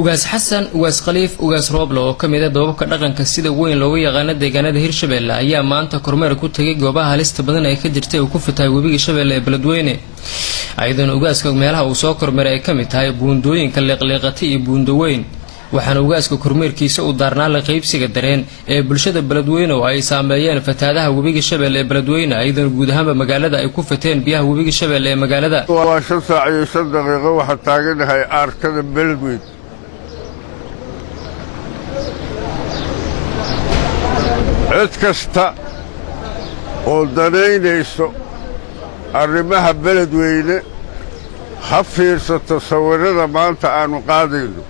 ugaas xasan ugaas khaliif ugaas rooblo oo kamid ah doobabka dhaqanka sida weyn looga yaqaan deegaanada Hirshabeelle ayaa maanta kormeer ku tagay goobaha halista badan ee ka jirtay oo ku fitay webiga Shabeelle ee Beledweyne ayadana ugaaska meelaha uu soo kormeeray ay kamid tahay buundooyinka leeqleeqatay iyo buundoweyn waxaana ugaaska kormeerkiisa u daarnaa la qaybsiga dareen ee bulshada Beledweyne oo ay saameeyeen fataadaha webiga Shabeelle ee Beledweyne ayadana guud ahaan magaalada ay ku fateen biyaha webiga Shabeelle ee magaalada waa 5 saac iyo 5 daqiiqo waxa taaganahay arkada Beledweyne cid kasta oo danaynayso arrimaha Beledweyne ha fiirsato sawirada maanta aanu qaadayno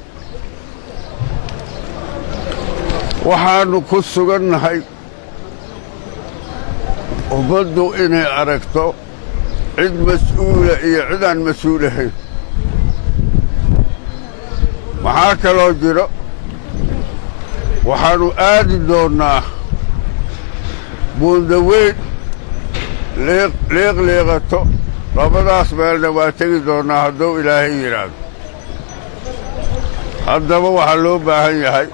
waxaanu ku sugannahay ummaddu inay aragto cid mas'uula iyo cid aan mas'uul ahayn maxaa kaloo jiro waxaanu aadi doonnaa buundaweyn leeqleeqato labadaas meelna waa tegi doonnaa hadduu ilaahay yidhaahdo haddaba waxaa loo baahan yahay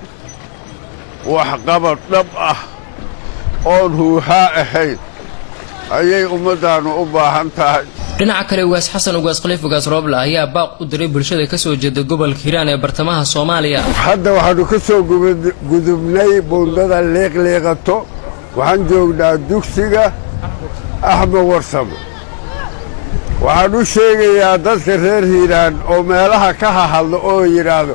wax qabad dhab ah oon huuhaa ahayn ayay ummaddaannu u baahan tahay dhinaca kale ugaas xasan ugaas khaliif ugaas roobla ayaa baaq u diray bulshada ka soo jeeda gobolka Hiiraan ee bartamaha Soomaaliya hadda waxaanu ka soo gudubnay buundada leeqleeqato waxaan joognaa dugsiga Axmed Warsamo waxaan u sheegayaa dadka reer Hiiraan oo meelaha ka hadlo oo yiraahdo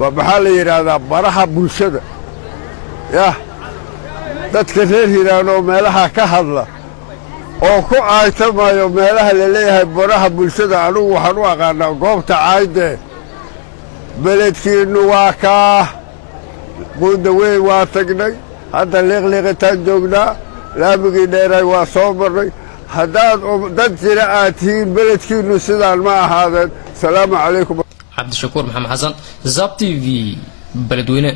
maxaa la yiraahdaa baraha bulshada yah dadka reer Hiiraan oo meelaha ka hadla oo ku caaytamayo meelaha la leeyahay baraha bulshada anigu waxaan u aqaanaa goobta caayde beledkiinu waa ka buundaweyn waa tagnay hadda leeqleeqataan joognaa laamigii dheeray waa soo marnay haddaad dad jira aad tihiin beledkiinu sidaan ma ahaadeen salaamu calaykum cabdishakuur maxamed xasan Zab TV Beledweyne